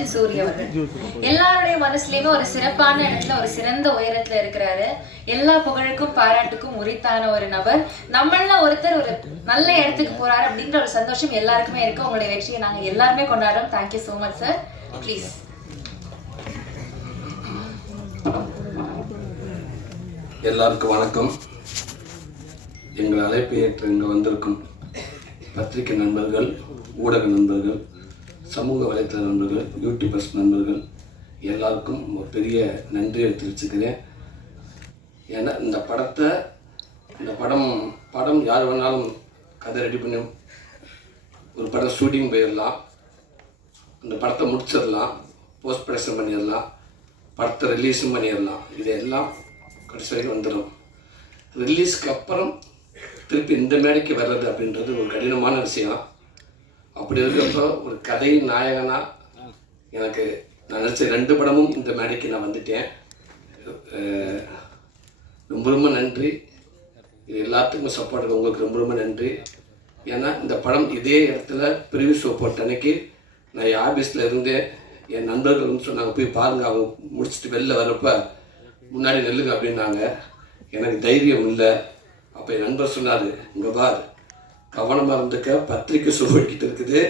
அண்ணன் சூரிய அவர்கள். எல்லாருடைய மனசுலயுமே ஒரு சிறப்பான இடத்துல ஒரு சிறந்த உயரத்துல இருக்கிறாரு. எல்லா புகழுக்கும் பாராட்டுக்கும் உரித்தான ஒரு நபர். நம்மள ஒருத்தர் ஒரு நல்ல இடத்துக்கு போறாரு அப்படின்ற ஒரு சந்தோஷம் எல்லாருக்குமே இருக்கு. உங்களுடைய வெற்றியை நாங்க எல்லாருமே கொண்டாடுறோம். Thank you so much sir please எல்லாருக்கும் வணக்கம். எங்கள் அழைப்பு ஏற்று இங்கே வந்திருக்கும் பத்திரிகை நண்பர்கள் ஊடக நண்பர்கள் சமூக வலைத்தள நண்பர்கள் யூடியூபர்ஸ் நண்பர்கள் எல்லாருக்கும் ஒரு பெரிய நன்றியை தெரிவிச்சுக்கிறேன். ஏன்னா இந்த படத்தை இந்த படம் படம் யார் வேணாலும் கதை ரெடி பண்ணி ஒரு படம் ஷூட்டிங் போயிடலாம். இந்த படத்தை முடிச்சிடலாம். போஸ்ட் ப்ரொடக்ஷன் பண்ணிடலாம். படத்தை ரிலீஸும் பண்ணிடலாம். இதெல்லாம் கடைசி வரைக்கும் வந்துடும். ரிலீஸ்க்கு அப்புறம் திருப்பி இந்த மேடைக்கு வர்றது அப்படின்றது ஒரு கடினமான விஷயம். அப்படி இருக்கிறப்ப ஒரு கதை நாயகனா எனக்கு நான் நினச்ச ரெண்டு படமும் இந்த மேடைக்கு நான் வந்துட்டேன். ரொம்ப ரொம்ப நன்றி. இது எல்லாத்துக்கும் சப்போர்ட் உங்களுக்கு ரொம்ப ரொம்ப நன்றி. ஏன்னா இந்த படம் இதே இடத்துல பிரிவு ஷோ போட்ட அன்னைக்கு நான் என் ஆஃபீஸில் இருந்தேன் என் நண்பர்களும் சொன்னாங்க போய் பாருங்க அவங்க முடிச்சுட்டு வெளில வரப்ப முன்னாடி நெல்லுங்க அப்படின்னாங்க. எனக்கு தைரியம் இல்லை. அப்போ என் நண்பர் சொன்னார் இங்கே பார் கவனமாக இருந்துக்க பத்திரிக்கை ஷோ இருக்குது.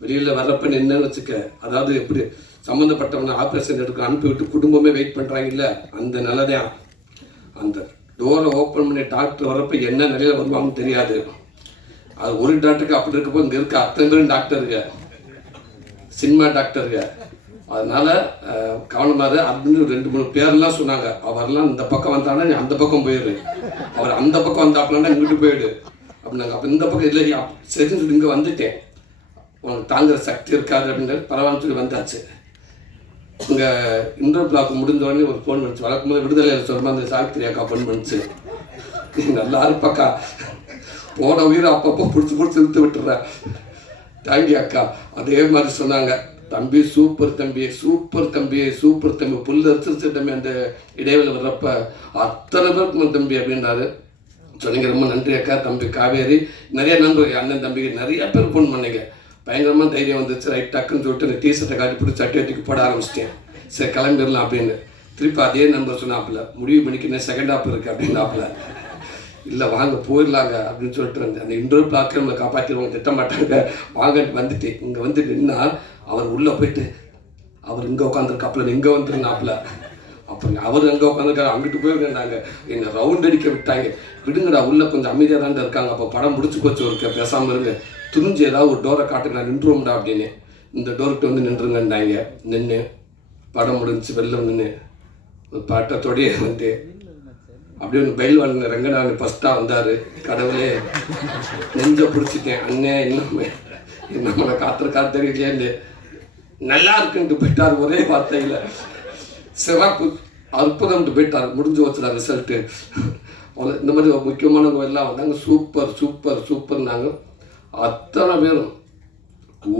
வெளியில் வர்றப்ப நின்று வச்சுக்க. அதாவது எப்படி சம்மந்தப்பட்டவனை ஆப்ரேஷன் எடுக்க அனுப்பிவிட்டு குடும்பமே வெயிட் பண்ணுறாங்கல்ல அந்த நிலைதான். அந்த டோரை ஓப்பன் பண்ணி டாக்டர் வரப்போ என்ன நிலையில் வருவாங்கன்னு தெரியாது. அது ஒரு டாக்டருக்கு அப்படி இருக்கப்போ இங்கே இருக்க அத்தனை பேரும் டாக்டருங்க சினிமா டாக்டருங்க அதனால் கவனமாக அப்படின்னு ரெண்டு மூணு பேர்லாம் சொன்னாங்க. அவர்லாம் இந்த பக்கம் வந்தாங்கன்னா நீ அந்த பக்கம் போயிடு அவர் அந்த பக்கம் வந்தாப்புலன்னா இங்கிட்டு போயிடு. அப்படின்னாங்க. அப்போ இந்த பக்கம் இல்லை சரின்னு சொல்லி இங்கே வந்துட்டேன். உனக்கு தாங்குற சக்தி இருக்காது அப்படின்னு பரவாயில்ல சொல்லி வந்தாச்சு. இங்கே இன்டர் பிளாக் முடிஞ்ச உடனே ஒரு ஃபோன் பண்ணிச்சு வளர்க்கும் போது விடுதலையில் சொல்லுமா அந்த சாவித்திரி அக்கா ஃபோன் பண்ணிச்சு. நல்லா இருப்பாக்கா. போன உயிரை அப்பப்போ பிடிச்சி பிடிச்சி இழுத்து விட்டுறேன் தேங்க்யூ அக்கா அதே மாதிரி சொன்னாங்க. தம்பி சூப்பர் தம்பி சூப்பர் தம்பி சூப்பர் தம்பி. புல் அரிசிச்சு தம்பி அந்த இடைவெளி வர்றப்ப அத்தனை பேருக்கு தம்பி அப்படின்னாரு. சொன்னீங்க ரொம்ப நன்றி அக்கா தம்பி காவேரி. நிறைய நண்பர்கள் அண்ணன் தம்பிக்கு நிறைய பேர் ஃபோன் பண்ணீங்க. பயங்கரமாக தைரியம் வந்துச்சு. ரைட் டக்குன்னு சொல்லிட்டு இந்த டிஷர்ட்டை காட்டி பிடிச்சி சட்டி போட ஆரம்பிச்சிட்டேன். சரி கிளம்பிடலாம் அப்படின்னு. திருப்பி அதே நம்பர் சொன்னாப்புல முடிவு பண்ணிக்கினே செகண்ட் ஆப் இருக்குது அப்படின்னாப்புல. இல்லை வாங்க போயிடலாங்க அப்படின்னு சொல்லிட்டு இருந்தேன் அந்த இன்டோர் பிளாக்கை நம்மளை காப்பாற்றிடுவாங்க திட்ட மாட்டாங்க வாங்க வந்துட்டு இங்கே வந்து நின்னா அவர் உள்ளே போயிட்டு அவர் இங்கே உட்காந்துருக்காப்புல இங்கே வந்துருந்தாப்புல அப்புறம் அவர் அங்கே உட்காந்துருக்காரு அங்கிட்டு போயிருந்தாங்க என்னை ரவுண்ட் அடிக்க விட்டாங்க. விடுங்கடா உள்ள கொஞ்சம் அமைதியாக தான் இருக்காங்க. அப்போ படம் முடிச்சு போச்சு ஒரு பேசாமல் இருங்க. துணிஞ்சு ஏதாவது ஒரு டோரை காட்டுங்க நான் நின்றுவோம்டா அப்படின்னு. இந்த டோர்கிட்ட வந்து நின்றுங்கன்னாங்க. நின்று படம் முடிஞ்சு வெளில நின்று ஒரு பாட்டத்தோடயே வந்து அப்படியே ஒன்று பயில் வாழ்ந்த ரங்கநாதன் ஃபஸ்ட்டாக வந்தார். கடவுளே நெஞ்ச பிடிச்சிட்டேன். அண்ணே இன்னும் நம்மளை காத்திருக்காரு தெரியலையே. நல்லா இருக்குன்ட்டு போயிட்டார் ஒரே வார்த்தையில். சிறப்பு அற்புதம்ட்டு போயிட்டார் முடிஞ்சு வச்சுடா ரிசல்ட்டு அவ்வளோ இந்த மாதிரி முக்கியமானவங்க எல்லாம் வந்தாங்க. சூப்பர் சூப்பர் சூப்பர்னாங்க அத்தனை பேரும்.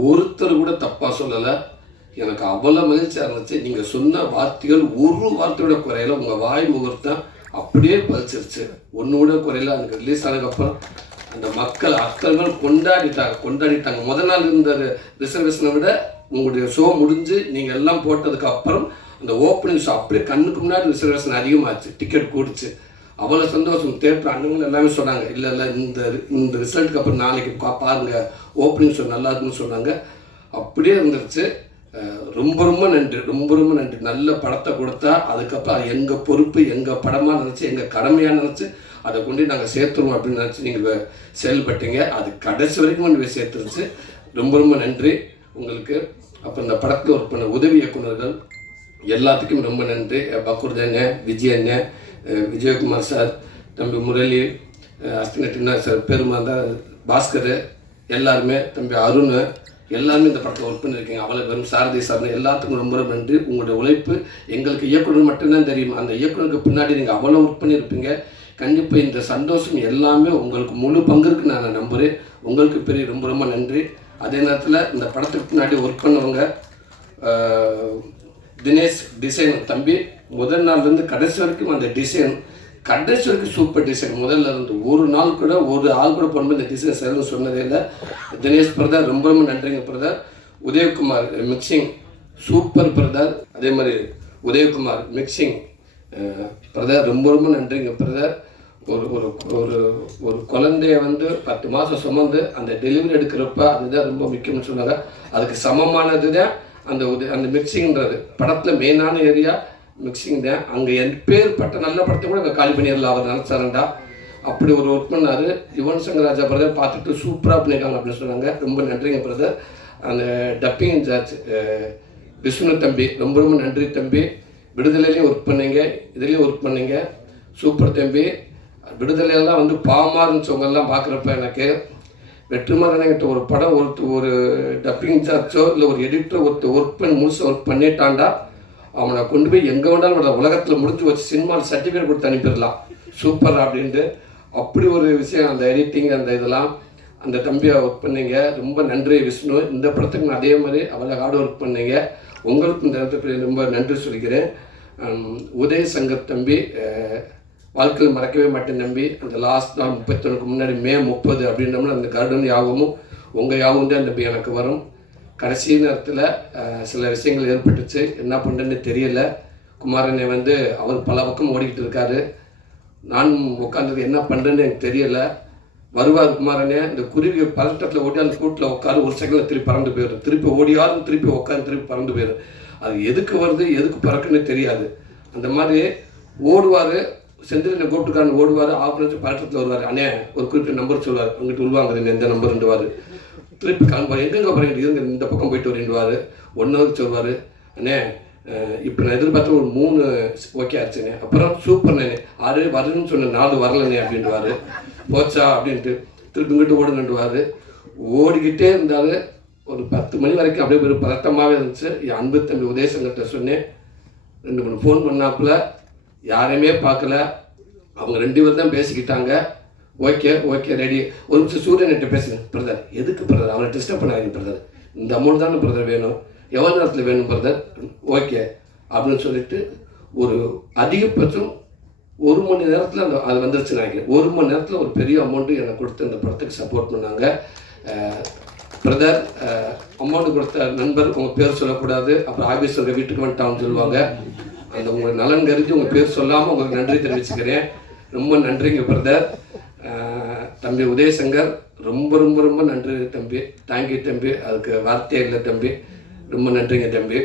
ஒருத்தர் கூட தப்பாக சொல்லலை. எனக்கு அவ்வளோ மகிழ்ச்சியாக இருந்துச்சு. நீங்கள் சொன்ன வார்த்தைகள் ஒரு வார்த்தையோட குறையில. உங்கள் வாய் முகூர்த்தம் அப்படியே பதிச்சிருச்சு ஒன்று கூட குறையில. அதுக்கு ரிலீஸ் ஆனதுக்கப்புறம் அந்த மக்கள் அத்தனை பேர் கொண்டாடிட்டாங்க. கொண்டாடிட்டாங்க. முத நாள் இருந்த ரிசர்வேஷனை விட உங்களுடைய ஷோ முடிஞ்சு நீங்கள் எல்லாம் போட்டதுக்கு அப்புறம் அந்த ஓப்பனிங் ஷோ அப்படியே கண்ணுக்கு முன்னாடி ரிசர்வேஷன் அதிகமாச்சு டிக்கெட் கூடிச்சு. அவ்வளோ சந்தோஷம். தேட்டர் அண்ணங்களும் எல்லாமே சொன்னாங்க. இல்லை இல்லை இந்த இந்த ரிசல்ட்டுக்கு அப்புறம் நாளைக்கு பா பாருங்கள் ஓப்பனிங் ஷோ நல்லா இருக்குன்னு சொன்னாங்க. அப்படியே இருந்துருச்சு ரொம்ப ரொம்ப நன்றி. ரொம்ப ரொம்ப நன்றி. நல்ல படத்தை கொடுத்தா அதுக்கப்புறம் அது எங்கள் பொறுப்பு எங்கள் படமாக நினச்சி எங்கள் கடமையாக நினச்சி அதை கொண்டு நாங்கள் சேர்த்துருவோம் அப்படின்னு நினச்சி நீங்கள் செயல்பட்டீங்க. அது கடைசி வரைக்கும் கொண்டு போய் சேர்த்துருச்சு. ரொம்ப ரொம்ப நன்றி. உங்களுக்கு அப்புறம் இந்த படத்தில் ஒர்க் பண்ண உதவி இயக்குனர்கள் எல்லாத்துக்கும் ரொம்ப நன்றி. பக்குர்து அண்ணன் விஜய் அண்ணன் விஜயகுமார் சார் தம்பி முரளி அஹ் சார் பெருமாந்தா பாஸ்கர் எல்லாருமே தம்பி அருண் எல்லாருமே இந்த படத்தை ஒர்க் பண்ணியிருக்கீங்க அவ்வளோ பெரும் சாரதி சார் எல்லாத்துக்கும் ரொம்ப ரொம்ப நன்றி. உங்களுடைய உழைப்பு எங்களுக்கு இயக்குனர் மட்டும்தான் தெரியும். அந்த இயக்குனருக்கு பின்னாடி நீங்கள் அவ்வளோ ஒர்க் பண்ணியிருப்பீங்க கண்டிப்பாக இந்த சந்தோஷம் எல்லாமே உங்களுக்கு முழு பங்கு இருக்குன்னு நான் நம்புகிறேன் உங்களுக்கு பெரிய ரொம்ப ரொம்ப நன்றி. அதே நேரத்தில் இந்த படத்துக்கு பின்னாடி ஒர்க் பண்ணவங்க தினேஷ் டிசைன் தம்பி முதல் நாள்லேருந்து கடைசி வரைக்கும் அந்த டிசைன் கடைசி வரைக்கும் சூப்பர் டிசைன் முதல்ல இருந்து ஒரு நாள் கூட ஒரு ஆள் கூட பண்ணும்போது இந்த டிசைன் செய்யணும்னு சொன்னதே இல்லை. தினேஷ் பிரதர் ரொம்ப ரொம்ப நன்றிங்க brother Udayakumar mixing super brother அதே மாதிரி உதயகுமார் மிக்சிங் பிரதர் ரொம்ப ரொம்ப நன்றிங்க பிரதர் ஒரு ஒரு ஒரு ஒரு குழந்தைய வந்து பத்து மாதம் சுமந்து அந்த டெலிவரி எடுக்கிறப்ப அதுதான் ரொம்ப முக்கியம்னு சொன்னாங்க. அதுக்கு சமமானது தான் அந்த உத அந்த மிக்சிங்கிறது படத்தில் மெயினான ஏரியா மிக்சிங் தான். அங்கே என் பேர்பட்ட நல்ல படத்தை கூட அங்கே காலி பண்ணிடலாம். அவர் நினச்சாரண்டா. அப்படி ஒரு ஒர்க் பண்ணார். யுவன் சங்கர் ராஜா பிரதர் பார்த்துட்டு சூப்பராக பண்ணியிருக்காங்க அப்படின்னு சொன்னாங்க. ரொம்ப நன்றிங்க பிரதர் அந்த டப்பிங் இன்சார்ஜ் விஷ்ணு தம்பி ரொம்ப ரொம்ப நன்றி தம்பி. விடுதலையிலையும் ஒர்க் பண்ணீங்க. இதுலேயும் ஒர்க் பண்ணீங்க. சூப்பர் தம்பி. விடுதலையெல்லாம் வந்து பாவமாக இருந்துச்சவங்கெல்லாம் பார்க்குறப்ப எனக்கு வெற்றிமாறன்கிட்ட ஒரு படம் ஒருத்தர் ஒரு டப்பிங் சார்ஜோ இல்லை ஒரு எடிட்டர் ஒருத்தர் ஒர்க் பண்ணி முழுசாக ஒர்க் பண்ணிட்டாண்டா அவனை கொண்டு போய் எங்கே வேண்டாலும் விட உலகத்தில் முடித்து வச்சு சினிமாவில் சர்டிஃபிகேட் கொடுத்து அனுப்பிடலாம். சூப்பர் அப்படின்ட்டு. அப்படி ஒரு விஷயம் அந்த எடிட்டிங் அந்த இதெல்லாம் அந்த தம்பியை ஒர்க் பண்ணீங்க. ரொம்ப நன்றி விஷ்ணு. இந்த படத்துக்கு நான் அதே மாதிரி அவ்வளோ ஹார்ட் ஒர்க் பண்ணீங்க. உங்களுக்கு இந்த இடத்துக்கு ரொம்ப நன்றி சொல்லிக்கிறேன். உதய சங்கர் தம்பி வாழ்க்கையில் மறக்கவே மாட்டேன் நம்பி அந்த லாஸ்ட் நாள் முப்பத்தொன்னுக்கு முன்னாடி மே முப்பது அப்படின்றோம்னா அந்த கருடன் யாகமும் உங்கள் யாகம் தான் நம்பி எனக்கு வரும். கடைசி நேரத்தில் சில விஷயங்கள் ஏற்பட்டுச்சு. என்ன பண்ணுறேன்னு தெரியல. குமாரனை வந்து அவர் பல பக்கம் ஓடிக்கிட்டு இருக்காரு. நான் உட்காந்தது என்ன பண்ணுறேன்னு எனக்கு தெரியல. வருவார் குமாரனே இந்த குருவி பதட்டத்தில் ஓடி அந்த கூட்டில் உட்காரு. ஒரு செகண்டில் திருப்பி பறந்து போயிடும் திருப்பி ஓடியாரும் திருப்பி உட்காந்து திருப்பி பறந்து போயிடும் அது எதுக்கு வருது எதுக்கு பறக்குன்னு தெரியாது. அந்த மாதிரி ஓடுவார். செந்திலின கூப்பிட்டுக்காரன் ஓடுவார் ஆப்பரேஷன் பதட்டத்தில் வருவார். அண்ணே ஒரு குறிப்பிட்ட நம்பர் சொல்வார் உங்ககிட்ட உள்வாங்குறது எந்த நம்பர்ன்றவார் திருப்பி காண்பார் எங்கெங்க போகிறீங்க இருங்க இந்த பக்கம் போயிட்டு வரேன்டுவார் ஒன் ஹவர் சொல்வார் அண்ணே இப்போ நான் எதிர்பார்த்த ஒரு மூணு ஓகே ஆச்சுண்ணே. அப்புறம் சூப்பர்ண்ணே ஆறு வரணும்னு சொன்ன நாலு வரலண்ணே அப்படின்ட்டுவாரு போச்சா? அப்படின்ட்டு திருப்பி இங்கிட்டு ஓடுங்கன்றுவார் ஓடிக்கிட்டே இருந்தாரு. ஒரு பத்து மணி வரைக்கும் அப்படியே ஒரு பதட்டமாகவே இருந்துச்சு. என் அன்பு தம்பி உதயசங்கர்கிட்ட சொன்னேன். ரெண்டு மூணு ஃபோன் பண்ணாப்புல. யாரையுமே பார்க்கல. அவங்க ரெண்டு பேர் தான் பேசிக்கிட்டாங்க. ஓகே ஓகே ரெடி ஒரு நிமிஷம் சூரியன்கிட்ட பேசுங்க பிரதர் எதுக்கு பிரதர் அவனை டிஸ்டர்ப் பண்ணாதீங்க பிரதர் இந்த அமௌண்ட் தானே பிரதர் வேணும். எவ்வளோ நேரத்தில் வேணும் பிரதர் ஓகே அப்படின்னு சொல்லிட்டு ஒரு அதிகபட்சம் ஒரு மணி நேரத்தில் அந்த அது வந்துருச்சு நினைக்கிறேன். ஒரு மணி நேரத்தில் ஒரு பெரிய அமௌண்ட்டு எனக்கு கொடுத்து அந்த படத்துக்கு சப்போர்ட் பண்ணாங்க. பிரதர் அமௌண்ட் கொடுத்த நண்பர் உங்கள் பேர் சொல்லக்கூடாது. அப்புறம் ஆஃபீஸர் வீட்டுக்கு வந்துட்டான்னு சொல்லுவாங்க. அந்த உங்கள் நலன் தெரிஞ்சு உங்கள் பேர் சொல்லாமல் உங்களுக்கு நன்றி தெரிவிச்சுக்கிறேன். ரொம்ப நன்றிங்க பிரதர் தம்பி உதயசங்கர் ரொம்ப ரொம்ப ரொம்ப நன்றி தம்பி. தேங்க்யூ தம்பி. அதுக்கு வார்த்தையே இல்லை தம்பி. ரொம்ப நன்றிங்க தம்பி.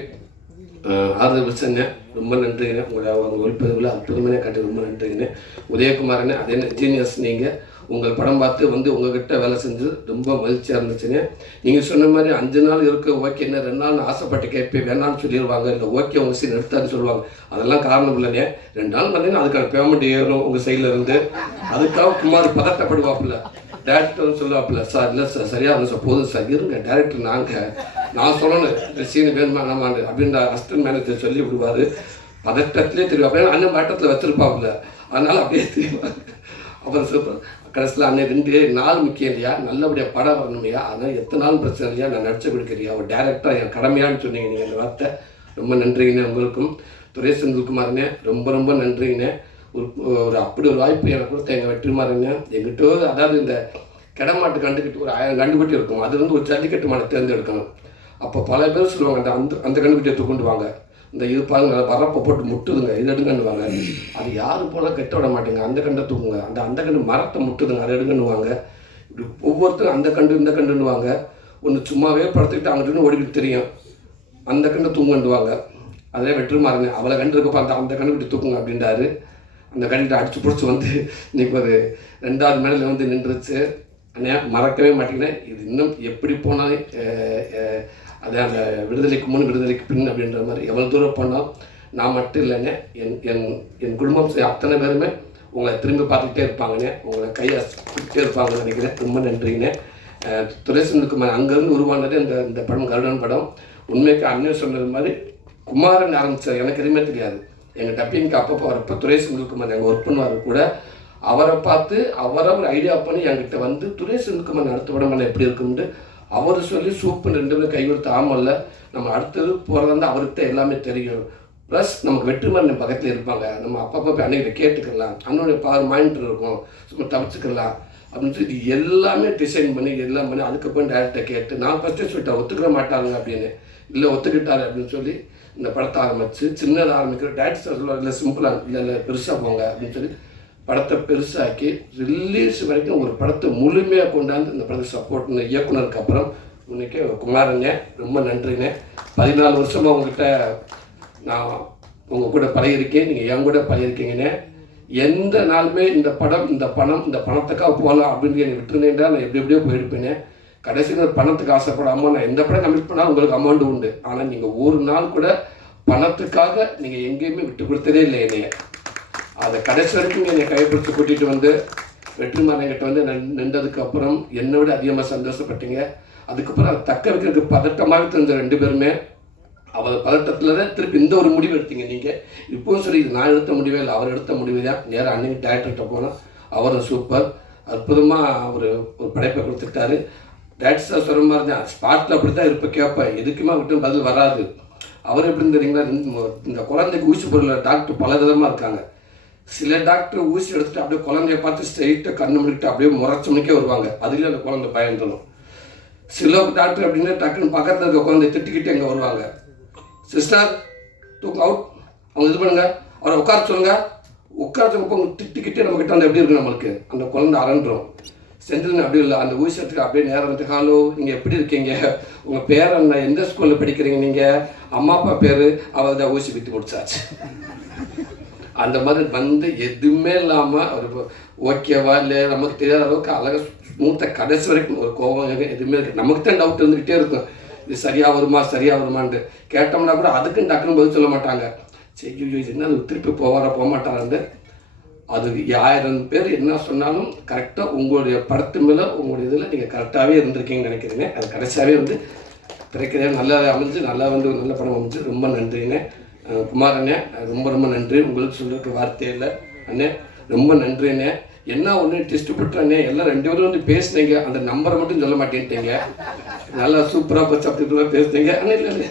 ஆறுதல் பிரச்சனை ரொம்ப நன்றிங்க. உங்களை அவங்க ஒளிப்பதிவில் அற்புதமான காட்டி ரொம்ப நன்றிங்க. உதயகுமாரனே அதே ஜீனியஸ் நீங்கள் உங்கள் படம் பார்த்து வந்து உங்ககிட்ட வேலை செஞ்சு ரொம்ப மகிழ்ச்சியாக இருந்துச்சுங்க. நீங்கள் சொன்ன மாதிரி அஞ்சு நாள் இருக்க ஓகே என்ன ரெண்டு நாள் ஆசைப்பட்டு கேட்பேன் வேணாம்னு சொல்லிடுவாங்க இல்லை ஓகே உங்கள் சீன் எடுத்தான்னு சொல்லுவாங்க. அதெல்லாம் காரணம் இல்லைங்க. ரெண்டு நாள் பார்த்தீங்கன்னா அதுக்கான பேமெண்ட் ஏறும் உங்கள் சைடில் இருந்து. அதுக்காக குமார் பதட்டப்படுவாப்பில்ல டேரக்டர் சொல்லுவாப்புல சார் இல்லை சார் சரியாக இருந்துச்சு சார் போதும் சார் இருங்க டேரக்டர் நாங்கள் நான் சொல்லணும் இந்த சீன் வேணுமா வேணாமான்னு அப்படின்ற அசிஸ்டன்ட் மேனேஜர் சொல்லி விடுவார். பதட்டத்திலே தெரியும் அப்படின்னா அண்ணன் பட்டத்தில் வச்சிருப்பாப்புல. அதனால அப்படியே தெரியும் அப்புறம் சூப்பர் கடைசியில் அண்ணன் ரெண்டு நாள் முக்கியம் இல்லையா? நல்லபடியாக படம் வரணும் இல்லையா? அதனால் எத்தனை நாள் பிரச்சனை இல்லையா? நான் நடிச்சு கொடுக்குறியா ஒரு டேரக்டராக என் கடமையான்னு சொன்னீங்க நீங்கள் அந்த வார்த்தை. ரொம்ப நன்றிங்கண்ணே உங்களுக்கும். துரை செந்தில்குமாரனே ரொம்ப ரொம்ப நன்றிங்கண்ணே. ஒரு ஒரு அப்படி ஒரு வாய்ப்பு எனக்கு கொடுத்த எங்கள் வெற்றிமாறண்ணே எங்கிட்ட அதாவது இந்த கிடமாட்டு கண்டுக்கிட்டு ஒரு ஆயிரம் கண்டுபிட்டி இருக்கும். அது வந்து ஒரு ஜல்லிக்கட்டு மனை தேர்ந்தெடுக்கணும். அப்போ பல பேர் சொல்லுவாங்க அந்த அந்த அந்த கண்டுபிட்டியை தூக்கிட்டு வாங்க. இந்த இது பாருங்க போட்டு முட்டுதுங்க இது எடுங்கன்னுவாங்க. அது யாரு போல கெட்ட விட மாட்டேங்க. அந்த கண்டை தூக்குங்க. அந்த அந்த கண்டு மரத்தை முட்டுதுங்க அதை எடுங்கன்னுவாங்க. இப்படி ஒவ்வொருத்தரும் அந்த கண்டு இந்த கண்டுன்னுவாங்க ஒன்று சும்மாவே படுத்துக்கிட்டு அங்கிட்டு ஓடிக்கிட்டு தெரியும். அந்த கண்டை தூங்குண்டுவாங்க அதே வெற்றி மாறுங்க. அவளை கண்டு இருக்கப்ப அந்த அந்த கண்டு விட்டு தூக்குங்க அப்படின்றாரு. அந்த கண்டுகிட்ட அடிச்சு பிடிச்சி வந்து இன்னைக்கு ஒரு ரெண்டாவது மேடையில் வந்து நின்றுச்சு. அண்ணா மறக்கவே மாட்டேங்கிறேன். இது இன்னும் எப்படி போனாலும் அது அந்த விடுதலைக்கு முன் விடுதலைக்கு பின் அப்படின்ற மாதிரி எவ்வளோ தூரம் போனாலும் நான் மட்டும் இல்லைங்க. என் என் என் குடும்பம் அத்தனை பேருமே உங்களை திரும்பி பார்த்துக்கிட்டே இருப்பாங்கண்ணே உங்களை கையை கூப்பிட்டே இருப்பாங்கன்னு நினைக்கிறேன். ரொம்ப நன்றிங்கண்ணே அஹ், குமார் அங்கேருந்து உருவானது இந்த இந்த படம் கருடன் படம். உண்மைக்கு அண்ணன் சொன்னது மாதிரி குமாரன் ஆரம்பித்தார் எனக்கு எதுவுமே தெரியாது. எங்கள் டப்பிங்க்கு அப்பப்போ வரப்போ துரை செந்தில்குமார் எங்கள் ஒர்க் பண்ணுவார் கூட. அவரை பார்த்து அவரை ஒரு ஐடியா பண்ணி என்கிட்ட வந்து துரை செந்தில்குமார் அடுத்த படம் பண்ண எப்படி இருக்கும்ட்டு அவர் சொல்லி சூப்பு ரெண்டு பேரும் கை கொடுத்து ஆமல்ல நம்ம அடுத்தது போகிறது இருந்தால் அவருக்கு தான் எல்லாமே தெரியும். ப்ளஸ் நமக்கு வெற்றிமரன் பக்கத்தில் இருப்பாங்க. நம்ம அப்பப்போ போய் அன்னைக்கிட்ட கேட்டுக்கலாம். அண்ணனுடைய பார் மைண்ட் இருக்கும். சும்மா தவிச்சுக்கலாம். அப்படின்னு சொல்லி எல்லாமே டிசைன் பண்ணி எல்லாம் பண்ணி அதுக்கப்புறம் டேரக்டை கேட்டு நான் ஃபஸ்ட்டே சொல்லிட்டேன். ஒத்துக்கிற மாட்டாங்க அப்படின்னு. இல்லை ஒத்துக்கிட்டாரு அப்படின்னு சொல்லி இந்த படத்தை ஆரம்பித்து சின்னதாக ஆரம்பிக்கிற டேரக்டர் சொல்லுவார் இல்லை சிம்பிளாக இல்லை இல்லை பெருசாக போங்க அப்படின்னு சொல்லி படத்தை பெருசாக்கி ரிலீஸ் வரைக்கும் ஒரு படத்தை முழுமையாக கொண்டாந்து இந்த படத்தை சப்போர்ட் பண்ண இயக்குனருக்கு அப்புறம் இன்னைக்கு குமாரங்க ரொம்ப நன்றிங்க. பதினாலு வருஷமாக உங்ககிட்ட நான் உங்கள் கூட பழகிருக்கேன் நீங்கள் என் கூட பழகிருக்கீங்கண்ணே எந்த நாளுமே இந்த படம் இந்த பணம் இந்த பணத்துக்காக போகலாம் அப்படின்னு என்னை விட்டுருந்தேன்டா நான் எப்படி எப்படியோ போயிருப்பேனே கடைசியில் பணத்துக்கு ஆசைப்படாமல் நான் எந்த படம் கமிட் பண்ணாலும் உங்களுக்கு அமௌண்ட் உண்டு. ஆனால் நீங்கள் ஒரு நாள் கூட பணத்துக்காக நீங்கள் எங்கேயுமே விட்டு கொடுத்ததே இல்லை என்னைய. அதை கடைசி வரைக்கும் என்னை கைப்பிடிச்சு கூட்டிகிட்டு வந்து வெற்றிமாறன்கிட்ட வந்து நின்றதுக்கு அப்புறம் என்னை விட அதிகமாக சந்தோஷப்பட்டீங்க. அதுக்கப்புறம் அதை தக்க வைக்கிறதுக்கு பதட்டமாக தெரிஞ்ச ரெண்டு பேருமே அவர் பதட்டத்தில் தான் திருப்பி இந்த ஒரு முடிவு எடுத்தீங்க நீங்கள் இப்போவும் சரி இது நான் எடுத்த முடிவே இல்லை அவர் எடுத்த முடிவு தான். நேராக அன்னைக்கு டேரக்டர்கிட்ட போனோம். அவரும் சூப்பர் அற்புதமாக அவர் ஒரு படைப்பை கொடுத்துட்டாரு டேரக்டர் சார் சொல்கிற மாதிரி தான் ஸ்பாட்டில் அப்படி தான் இருப்ப கேட்பேன். எதுக்குமே விட்டு பதில் வராது. அவர் எப்படின்னு தெரியுங்களா இந்த- குழந்தைக்கு ஊசி பொருள் டாக்டர் பல விதமாக இருக்காங்க. சில டாக்டர் ஊசி எடுத்துட்டு அப்படியே குழந்தைய பார்த்து ஸ்ட்ரைட்டாக கண்ணு முடிக்கிட்டு அப்படியே முறைச்சமுனிக்கே வருவாங்க. அதுலேயும் அந்த குழந்தை பயந்துடும். சில டாக்டர் அப்படின்னா டக்குன்னு பக்கத்தில் இருக்க குழந்தைய திட்டிக்கிட்டு எங்கே வருவாங்க. சிஸ்டர் தூக்கம் அவுட் அவங்க இது பண்ணுங்க. அவரை உட்கார சொல்லுங்க. உட்கார உட்காந்து திட்டிக்கிட்டே நம்ம கிட்ட வந்து எப்படி இருக்கு நம்மளுக்கு? அந்த குழந்தை அரண்டுரும் செஞ்சதுன்னு அப்படி இல்லை அந்த ஊசி எடுத்துட்டு அப்படியே நேரம் வந்து ஹலோ நீங்கள் எப்படி இருக்கீங்க? உங்கள் பேர் என்ன? எந்த ஸ்கூலில் படிக்கிறீங்க நீங்கள் அம்மா அப்பா பேர் அவள் தான் ஊசி விட்டு முடிச்சாச்சு அந்த மாதிரி வந்து எதுவுமே இல்லாமல் ஒரு ஓகேவா இல்லை நமக்கு தெரியாத அளவுக்கு அழகாக ஸ்மூத்தாக கடைசி வரைக்கும் ஒரு கோபம் எதுவுமே இருக்குது நமக்கு தான் டவுட் இருந்துக்கிட்டே இருக்கும். இது சரியாக வருமா சரியாக வருமான்ட்டு. கேட்டோம்னா கூட அதுக்கும் டக்குன்னு பதில் சொல்ல மாட்டாங்க. சரி ஐயோ, என்ன அது திருப்பி போவாரா போக மாட்டாரான்னு அது ஆயிரம் பேர் என்ன சொன்னாலும் கரெக்டாக உங்களுடைய படத்து மேலே உங்களுடைய இதில் நீங்கள் கரெக்டாகவே இருந்திருக்கீங்கன்னு நினைக்கிறீங்க. அது கடைசியாகவே வந்து திரைக்கதையாக நல்லா அமைஞ்சு நல்லா வந்து ஒரு நல்ல படம் அமைஞ்சு ரொம்ப நன்றிங்க. குமார் அண்ணே ரொம்ப ரொம்ப நன்றி. உங்களுக்கு சொல்லிட்டு வார்த்தை இல்லை அண்ணே ரொம்ப நன்றிண்ணே. என்ன ஒன்று டெஸ்ட் அண்ணே எல்லாம் ரெண்டு பேரும் வந்து பேசுனீங்க. அந்த நம்பரை மட்டும் சொல்ல மாட்டேன்ட்டீங்க. நல்லா சூப்பராக போச்சு அப்படி பேசுனீங்க. அண்ணே இல்லை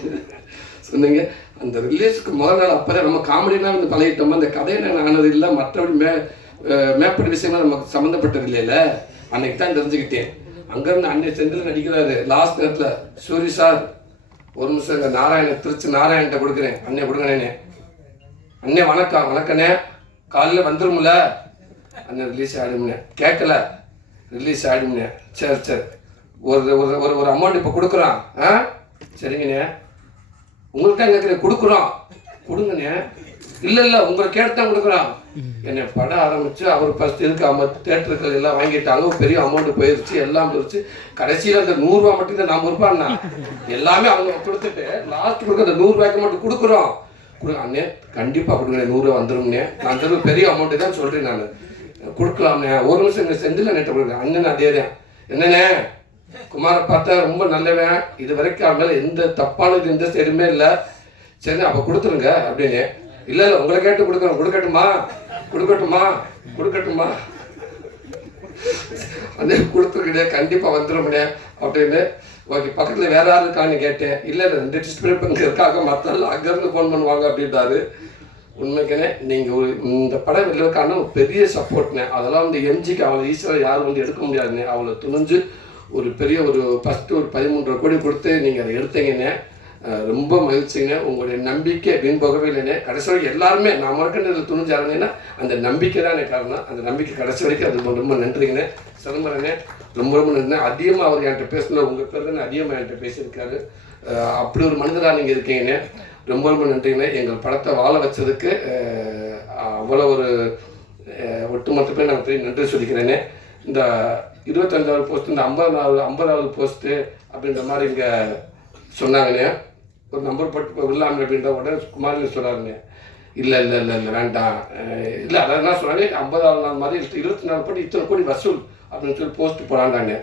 சொன்னீங்க. அந்த ரிலீஸுக்கு முதல் நாள் அப்போ நம்ம காமெடிலாம் வந்து பழகிட்டோம்? அந்த கதையை ஆனது இல்லை? மற்றபடி மே அஹ் மேற்படி நமக்கு சம்மந்தப்பட்டது இல்லையில அன்னைக்கு தான் தெரிஞ்சுக்கிட்டேன். அங்கேருந்து அன்னை செந்தில் நடிக்கிறாரு. லாஸ்ட் நேரத்தில் சூரி சார் ஒரு நிமிஷம் இந்த நாராயண திருச்சி நாராயண்கிட்ட கொடுக்குறேன். அண்ணே கொடுங்கண்ணே அண்ணே. வணக்கம் வணக்கண்ணே. காலையில் வந்துடும்ல அண்ணன் ரிலீஸ் ஆகிடும்னே கேட்கல. ரிலீஸ் ஆகிடும்னே சரி சரி. ஒரு ஒரு ஒரு ஒரு அமௌண்ட் இப்போ கொடுக்குறோம் ஆ? சரிங்கண்ணே. உங்கள்கிட்ட எங்களுக்கு கொடுக்குறோம். கொடுங்கண்ணே. இல்லை இல்லை உங்களை கேட்டு தான் கொடுக்குறோம். என்னை படம் ஆரம்பிச்சு அவர் ஃபஸ்ட் இதுக்கு அம்ம தேட்டருக்கு எல்லாம் வாங்கிட்டாங்க. பெரிய அமௌண்ட் போயிருச்சு எல்லாம் போயிருச்சு. கடைசியில் அந்த நூறுரூவா மட்டும் தான் நம்ம இருப்பான்னா எல்லாமே அவங்க கொடுத்துட்டு லாஸ்ட் கொடுக்க அந்த நூறுரூவாய்க்கு மட்டும் கொடுக்குறோம். கொடு அண்ணே கண்டிப்பாக கொடுங்க நூறுரூவா வந்துடும்ண்ணே நான் தருவ பெரிய அமௌண்ட்டு தான் சொல்கிறேன் நான். கொடுக்கலாம்ண்ணே ஒரு நிமிஷம் எங்கள் செந்தில் நேற்று கொடுக்குறேன் அண்ணன் அதே தான் என்னண்ணே குமாரை பார்த்தா ரொம்ப நல்லவன். இது வரைக்கும் அவன் மேலே எந்த தப்பானது எந்த எதுவுமே இல்லை. சரி அப்போ கொடுத்துருங்க அப்படின்னு. இல்லை இல்லை உங்களை கேட்டு கொடுக்கணும். கொடுக்கட்டுமா? கொடுக்கட்டுமா? கொடுக்கட்டுமா? அதே கொடுத்துருக்கே கண்டிப்பாக வந்துடும்னே அப்படின்னு ஓகே பக்கத்தில் வேற யாரும் இருக்கான்னு கேட்டேன். இல்லை இல்லை ரெண்டு டிஸ்பிளே இங்கே இருக்காங்க. மற்றெல்லாம் அங்கேருந்து ஃபோன் பண்ணுவாங்க அப்படின்றாரு. உண்மைக்குனே நீங்கள் ஒரு இந்த படம் வெளிவக்கான ஒரு பெரிய சப்போர்ட்னே அதெல்லாம் வந்து எம்ஜிக்கு அவளை ஈஸியாக யாரும் வந்து எடுக்க முடியாதுண்ணே அவளை துணிஞ்சு ஒரு பெரிய ஒரு ஃபஸ்ட்டு ஒரு பதிமூன்றரை கோடி கொடுத்து நீங்கள் அதை எடுத்தீங்கன்னே ரொம்ப மகிழ்ச்சிங்க. உங்களுடைய நம்பிக்கை வீண் போகவே இல்லைண்ணே கடைசி வரைக்கும் எல்லாருமே நான் மறக்கின்ற இதில் துணிஞ்சாருங்கன்னா அந்த நம்பிக்கை தான் எனக்கு காரணம். அந்த நம்பிக்கை கடைசி வரைக்கும் அது ரொம்ப ரொம்ப நன்றிங்கண்ணே சிதம்பரண்ணே ரொம்ப ரொம்ப நன்றி அதிகமாக அவர் என்கிட்ட பேசினா உங்கள் பேர் தானே அதிகமாக என்கிட்ட பேசியிருக்காரு. அப்படி ஒரு மனிதராக நீங்கள் இருக்கீங்கண்ணே ரொம்ப ரொம்ப நன்றிங்கண்ணே எங்கள் படத்தை வாழ வச்சதுக்கு அவ்வளோ ஒரு ஒட்டுமொத்த பேர் நான் பெரிய நன்றி சொல்லிக்கிறேனே இந்த இருபத்தஞ்சாவது போஸ்ட் இந்த ஐம்பதாவது ஐம்பதாவது போஸ்ட்டு அப்படின்ற மாதிரி இங்கே சொன்னாங்கண்ணே ஒரு நம்பர் போட்டு விடலாமே அப்படின்ற உடனே குமாரில் சொல்கிறாருங்க இல்லை இல்லை இல்லை இல்லை வேண்டாம். இல்லை அதான் என்ன சொன்னாங்க ஐம்பதாவது நாள் மாதிரி இருபத்தி நாலு கோடி இத்தனை கோடி வசூல் அப்படின்னு சொல்லி போஸ்ட் போடாண்டாங்க.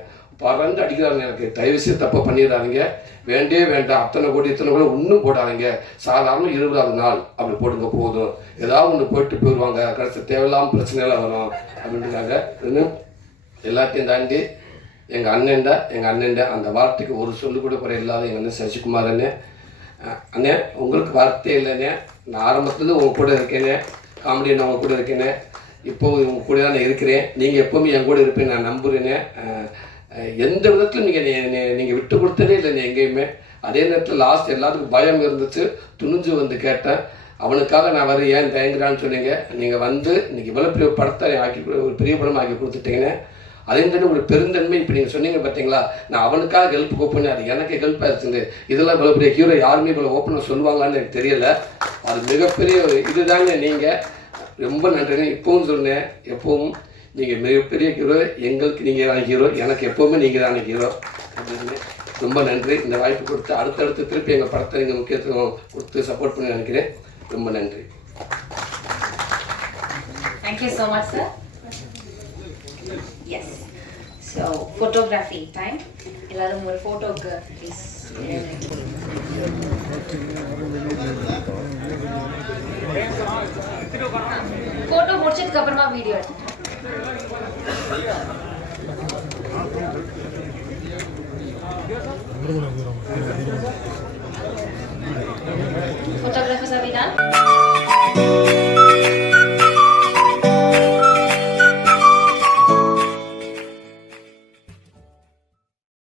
பறந்து அடிக்கிறாங்க எனக்கு. தயவு செய்து தப்பு பண்ணிடாதீங்க. வேண்டே வேண்டாம். அத்தனை கோடி இத்தனை கோடி ஒன்றும் போடாதீங்க. சாதாரண இருபதாவது நாள். அப்படி போடுங்க போதும். ஏதாவது ஒன்று போயிட்டு போயிடுவாங்க கடைசி தேவையில்லாமல் பிரச்சனைலாம் வரும். அப்படின்றாங்க. இன்னும் எல்லாத்தையும் தாண்டி எங்கள் அண்ணன்டா எங்கள் அண்ணன்டா அந்த வார்த்தைக்கு ஒரு சொல்லு கூட குறை இல்லாத எங்கள் அண்ணன் சசிகுமார் அண்ணன். அண்ணே உங்களுக்கு வார்த்தை இல்லைண்ணே. நான் ஆரம்பத்துலேருந்து உங்கள் கூட இருக்கேனே காமெடி நான் உங்கள் கூட இருக்கேனே இப்போ உங்கள் கூட தான் நான் இருக்கிறேன். நீங்கள் எப்போவுமே என் கூட இருப்பேன் நான் நம்புகிறேனே எந்த விதத்திலும் நீங்கள் நீங்கள் விட்டு கொடுத்ததே இல்லை எங்கேயுமே. அதே நேரத்தில் லாஸ்ட் எல்லாத்துக்கும் பயம் இருந்துச்சு. துணிஞ்சு வந்து கேட்டேன். அவனுக்காக நான் வர ஏன் தயங்குறான்னு சொன்னீங்க. நீங்கள் வந்து இன்றைக்கி இவ்வளோ பெரிய படத்தை ஆக்கி கொடு- ஒரு பெரிய படம் ஆக்கி கொடுத்துட்டீங்கன்னு அதே மாதிரி உங்களுக்கு பெருந்தன்மை இப்போ நீங்கள் சொன்னீங்க பார்த்தீங்களா நான் அவனுக்காக ஹெல்ப் கூப்பிட்டு அது எனக்கு ஹெல்ப் ஆயிடுச்சுங்க. இதெல்லாம் இவ்வளோ பெரிய ஹீரோ யாருமே இவ்வளோ ஓப்பனாக சொல்லுவாங்களான்னு எனக்கு தெரியல. அது மிகப்பெரிய ஒரு இதுதாங்க நீங்கள் ரொம்ப நன்றிங்க. இப்பவும் சொன்னேன் எப்பவும் நீங்கள் மிகப்பெரிய ஹீரோ எங்களுக்கு நீங்கள் தான் ஹீரோ எனக்கு எப்போவுமே நீங்கள் தான் ஹீரோ அப்படின்னு ரொம்ப நன்றி. இந்த வாய்ப்பு கொடுத்து அடுத்தடுத்து திருப்பி எங்கள் படத்தை நீங்கள் முக்கியத்துவம் கொடுத்து சப்போர்ட் பண்ணி நினைக்கிறேன். ரொம்ப நன்றி. Thank you so much sir yes so photography time எல்லாரும் ஒரு ஃபோட்டோக்கு ப்ளீஸ் ஃபோட்டோ முடிச்சதுக்கு அப்புறமா வீடியோ Photographers are we?